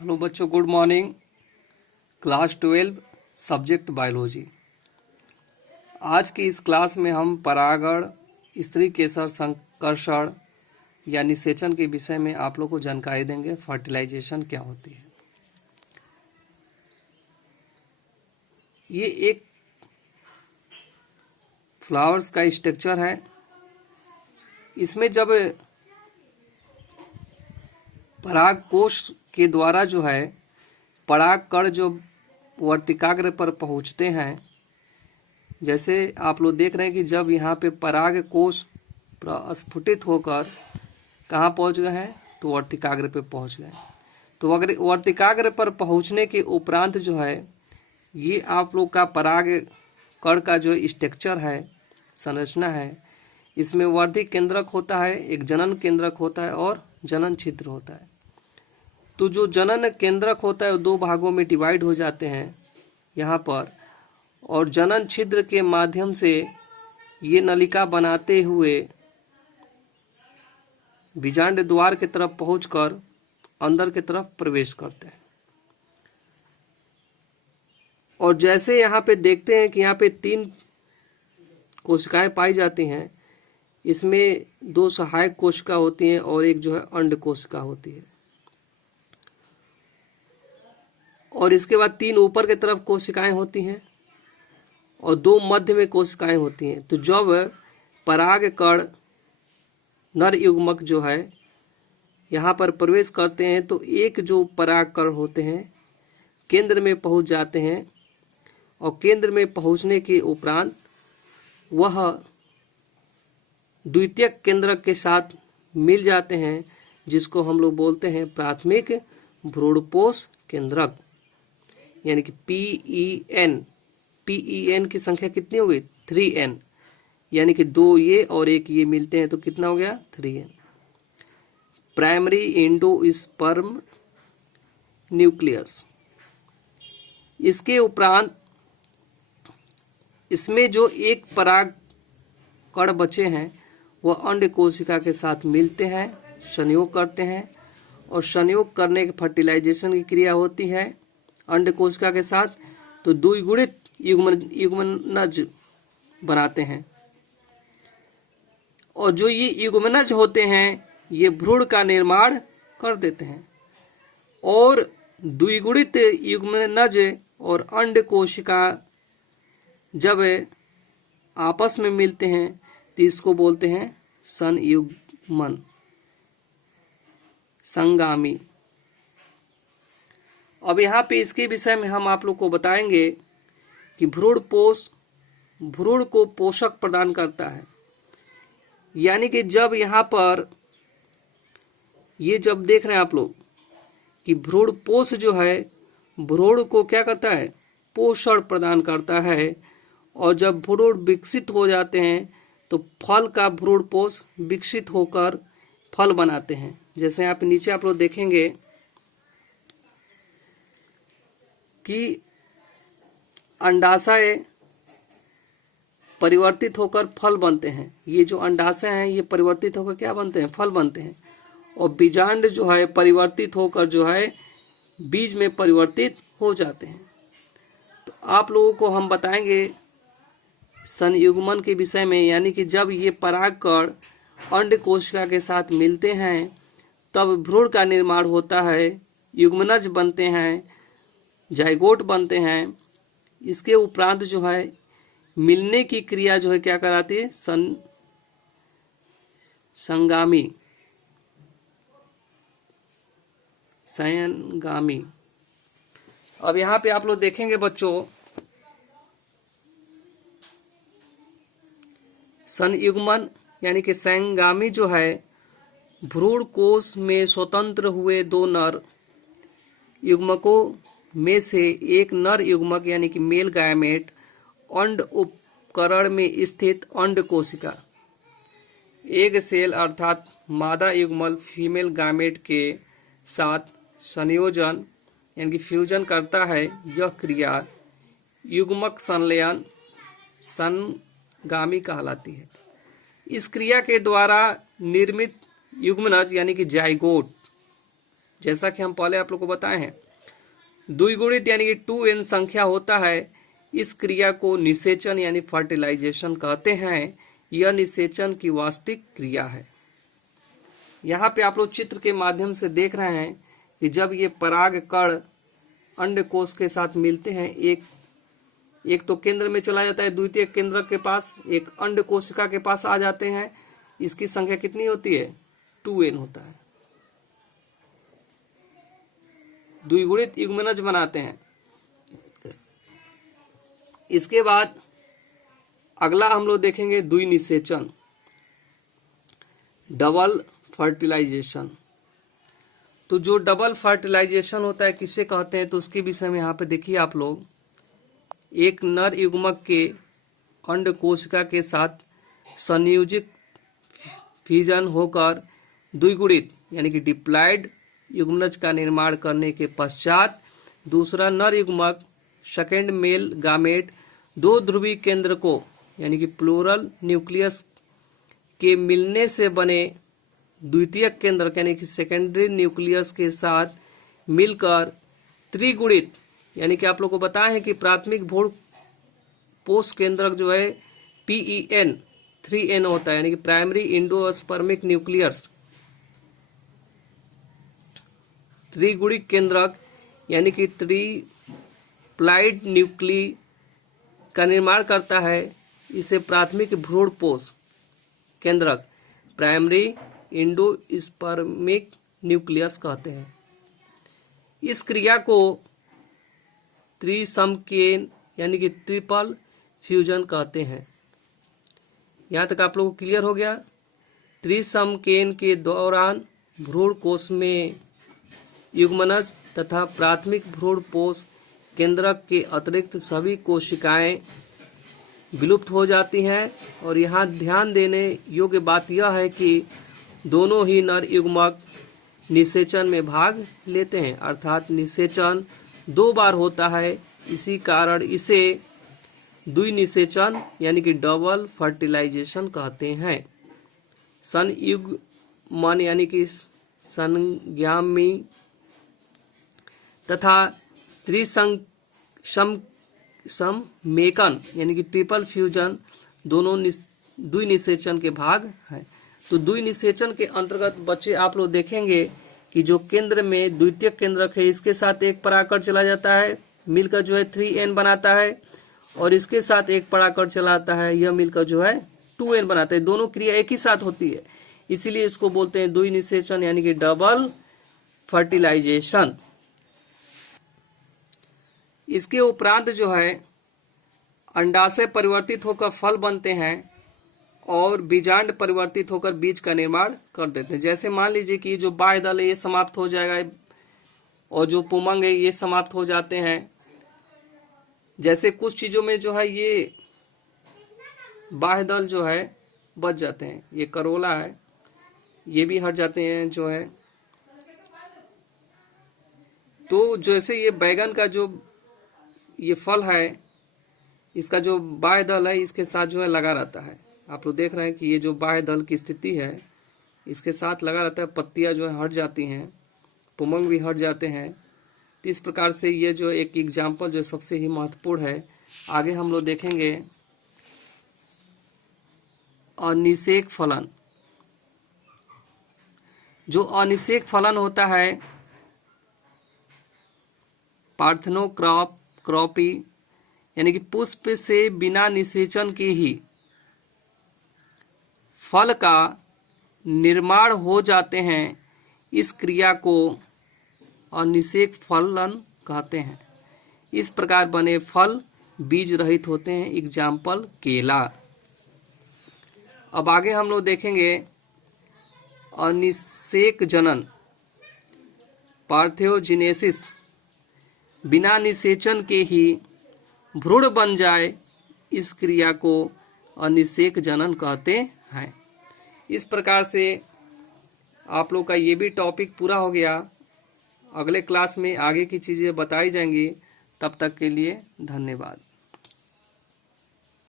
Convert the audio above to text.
Hello बच्चों, good morning. Class 12 subject biology. आज की इस क्लास में हम परागण, स्त्री केसर संकर्षण या निषेचन के विषय में आप लोग को जानकारी देंगे। फर्टिलाइजेशन क्या होती है। ये एक फ्लावर्स का स्ट्रक्चर है। इसमें जब पराग कोश के द्वारा जो है पराग कण जो वर्तिकाग्र पर पहुंचते हैं, जैसे आप लोग देख रहे हैं कि जब यहाँ पे पराग कोश प्रस्फुटित होकर कहाँ पहुंच गए हैं, तो वर्तिकाग्र पे पहुंच गए। तो अगर वर्तिकाग्र पर पहुंचने के उपरांत जो है ये आप लोग का पराग कण का जो स्ट्रक्चर है, संरचना है, इसमें वर्धि केंद्रक होता है, एक जनन केंद्रक होता है और जनन छिद्र होता है। तो जो जनन केंद्रक होता है वो दो भागों में डिवाइड हो जाते हैं यहाँ पर, और जनन छिद्र के माध्यम से ये नलिका बनाते हुए बीजांड द्वार की तरफ पहुंचकर अंदर की तरफ प्रवेश करते हैं। और जैसे यहाँ पे देखते हैं कि यहाँ पे 3 कोशिकाएं पाई जाती हैं। इसमें 2 सहायक कोशिका होती हैं और एक जो है अंड कोशिका होती है। और इसके बाद 3 ऊपर की तरफ कोशिकाएं होती हैं और 2 मध्य में कोशिकाएं होती हैं। तो जब पराग कण नर युग्मक जो है यहाँ पर प्रवेश करते हैं तो एक जो पराग कण होते हैं केंद्र में पहुंच जाते हैं, और केंद्र में पहुंचने के उपरांत वह द्वितीयक केंद्रक के साथ मिल जाते हैं, जिसको हम लोग बोलते हैं प्राथमिक भ्रूणपोष केंद्रक, यानी कि PEN। PEN की संख्या कितनी हो गई? 3N, यानी कि 2 ये और 1 ये मिलते हैं तो कितना हो गया? 3N। Primary endosperm nucleus. इसके उपरांत इसमें जो एक पराग कण बचे हैं वह अंड कोशिका के साथ मिलते हैं, संयोग करते हैं, और संयोग करने के फर्टिलाइजेशन की क्रिया होती है अंड कोशिका के साथ। तो द्विगुणित युग्मनज बनाते हैं, और जो ये युग्मनज होते हैं ये भ्रूण का निर्माण कर देते हैं। और द्विगुणित युग्मनज और अंड कोशिका जब आपस में मिलते हैं तो इसको बोलते हैं संयुग्मन, संगामी। अब यहाँ पे इसके विषय में हम आप लोग को बताएंगे कि भ्रूणपोष भ्रूण को पोषक प्रदान करता है। यानी कि जब यहाँ पर ये जब देख रहे हैं आप लोग कि भ्रूणपोष जो है भ्रूण को क्या करता है? पोषण प्रदान करता है। और जब भ्रूण विकसित हो जाते हैं तो फल का भ्रूणपोष विकसित होकर फल बनाते हैं। जैसे आप नीचे आप लोग देखेंगे कि अंडाशय परिवर्तित होकर फल बनते हैं। ये जो अंडाशय हैं ये परिवर्तित होकर क्या बनते हैं? फल बनते हैं। और बीजांड जो है परिवर्तित होकर जो है बीज में परिवर्तित हो जाते हैं। तो आप लोगों को हम बताएंगे संयुग्मन के विषय में, यानी कि जब ये पराग कण अंड कोशिका के साथ मिलते हैं तब भ्रूण का निर्माण होता है, युग्मनज बनते हैं, जाइगोट बनते हैं। इसके उपरांत जो है मिलने की क्रिया जो है क्या कराती है? संगामी, संगामी। अब यहाँ पे आप लोग देखेंगे बच्चों, संयुग्मन यानी कि संगामी जो है भ्रूण कोश में स्वतंत्र हुए 2 नर युग्मकों में से एक नर युग्मक यानी कि मेल गायमेट अंड उपकरण में स्थित अंड कोशिका एग सेल अर्थात मादा युग्मल फीमेल गामेट के साथ संयोजन यानी कि फ्यूजन करता है। यह क्रिया युग्मक संलयन संगामी कहलाती है। इस क्रिया के द्वारा निर्मित युग्मनज यानी कि जाइगोट जैसा कि हम पहले आप लोग को बताए हैं, द्विगुणित यानी कि 2n संख्या होता है, इस क्रिया को निषेचन यानी फर्टिलाइजेशन कहते हैं। यह निषेचन की वास्तविक क्रिया है। यहाँ पे आप लोग चित्र के माध्यम से देख रहे हैं कि जब ये पराग कण अंडकोश के साथ मिलते हैं, एक तो केंद्र में चला जाता है, द्वितीय केंद्र के पास, एक अंड कोशिका के पास आ जाते हैं। इसकी संख्या कितनी होती है? 2n होता है। द्विगुणित युग्मनज बनाते हैं। इसके बाद अगला हम लोग देखेंगे द्विनिषेचन, डबल फर्टिलाइजेशन। तो जो डबल फर्टिलाइजेशन होता है किसे कहते हैं, तो उसके विषय में यहाँ पे देखिए आप लोग। एक नर युग्मक के अंड कोशिका के साथ संयोजित फिजन होकर द्विगुणित यानी कि डिप्लॉयड युग्मनज का निर्माण करने के पश्चात दूसरा नर युग्मक सेकेंड मेल गामेट दो ध्रुवी केंद्र को यानी कि प्लूरल न्यूक्लियस के मिलने से बने द्वितीय केंद्र यानी कि सेकेंडरी न्यूक्लियस के साथ मिलकर त्रिगुणित यानी कि आप लोग को बताया है कि प्राथमिक भ्रूण पोष केंद्रक जो है PEN 3N होता है, यानी कि प्राइमरी इंडोस्पर्मिक न्यूक्लियस। त्रिगुणित केंद्रक यानी कि ट्रिप्लाइड न्यूक्ली का निर्माण करता है। इसे प्राथमिक भ्रूण पोष केंद्रक प्राइमरी इंडोस्पर्मिक न्यूक्लियस कहते हैं। इस क्रिया को त्रिसमकेन यानी कि ट्रिपल फ्यूजन कहते हैं। यहाँ तक आप लोगों को क्लियर हो गया। त्रिसमकेन के दौरान भ्रूण कोश में युग्मनज तथा प्राथमिक भ्रूण पोष केंद्रक के अतिरिक्त सभी कोशिकाएं विलुप्त हो जाती हैं। और यहाँ ध्यान देने योग्य बात यह है कि दोनों ही नर युग्मक निषेचन में भाग लेते हैं, अर्थात निषेचन 2 बार होता है। इसी कारण इसे द्विनिषेचन यानी कि डबल फर्टिलाइजेशन कहते हैं। संयुग्मन यानी कि संज्ञामी तथा त्रिसममेकन यानी कि ट्रिपल फ्यूजन दोनों द्विनिषेचन के भाग हैं। तो द्विनिषेचन के अंतर्गत बच्चे आप लोग देखेंगे कि जो केंद्र में द्वितीय केंद्रक है, इसके साथ एक परागकण चला जाता है, मिलकर जो है 3n बनाता है, और इसके साथ एक परागकण चलाता है, यह मिलकर जो है 2n बनाता है। दोनों क्रिया एक ही साथ होती है, इसीलिए इसको बोलते हैं द्विनिषेचन यानी कि डबल फर्टिलाइजेशन। इसके उपरांत जो है अंडाशय परिवर्तित होकर फल बनते हैं और बीजांड परिवर्तित होकर बीज का निर्माण कर देते हैं। जैसे मान लीजिए कि जो बाह्य दल है ये समाप्त हो जाएगा और जो पुमंग है ये समाप्त हो जाते हैं। जैसे कुछ चीजों में जो है ये बाह्य दल जो है बच जाते हैं, ये करोला है ये भी हट जाते हैं जो है। तो जैसे ये बैगन का जो ये फल है, इसका जो बाह्य दल है इसके साथ जो है लगा रहता है। आप लोग देख रहे हैं कि ये जो बाह्य दल की स्थिति है इसके साथ लगा रहता है, पत्तियां जो है हट जाती हैं, पुमंग भी हट जाते हैं। तो इस प्रकार से ये जो एक एग्जाम्पल जो सबसे ही महत्वपूर्ण है। आगे हम लोग देखेंगे अनिषेक फलन। जो अनिषेक फलन होता है पार्थेनोक्रॉपी यानी कि पुष्प से बिना निषेचन के ही फल का निर्माण हो जाते हैं। इस क्रिया को अनिषेक फलन कहते हैं। इस प्रकार बने फल बीज रहित होते हैं। एग्जाम्पल केला। अब आगे हम लोग देखेंगे अनिषेक जनन पार्थेओजेनेसिस। बिना निषेचन के ही भ्रूण बन जाए, इस क्रिया को अनिषेक जनन कहते हैं। इस प्रकार से आप लोग का ये भी टॉपिक पूरा हो गया। अगले क्लास में आगे की चीज़ें बताई जाएंगी। तब तक के लिए धन्यवाद।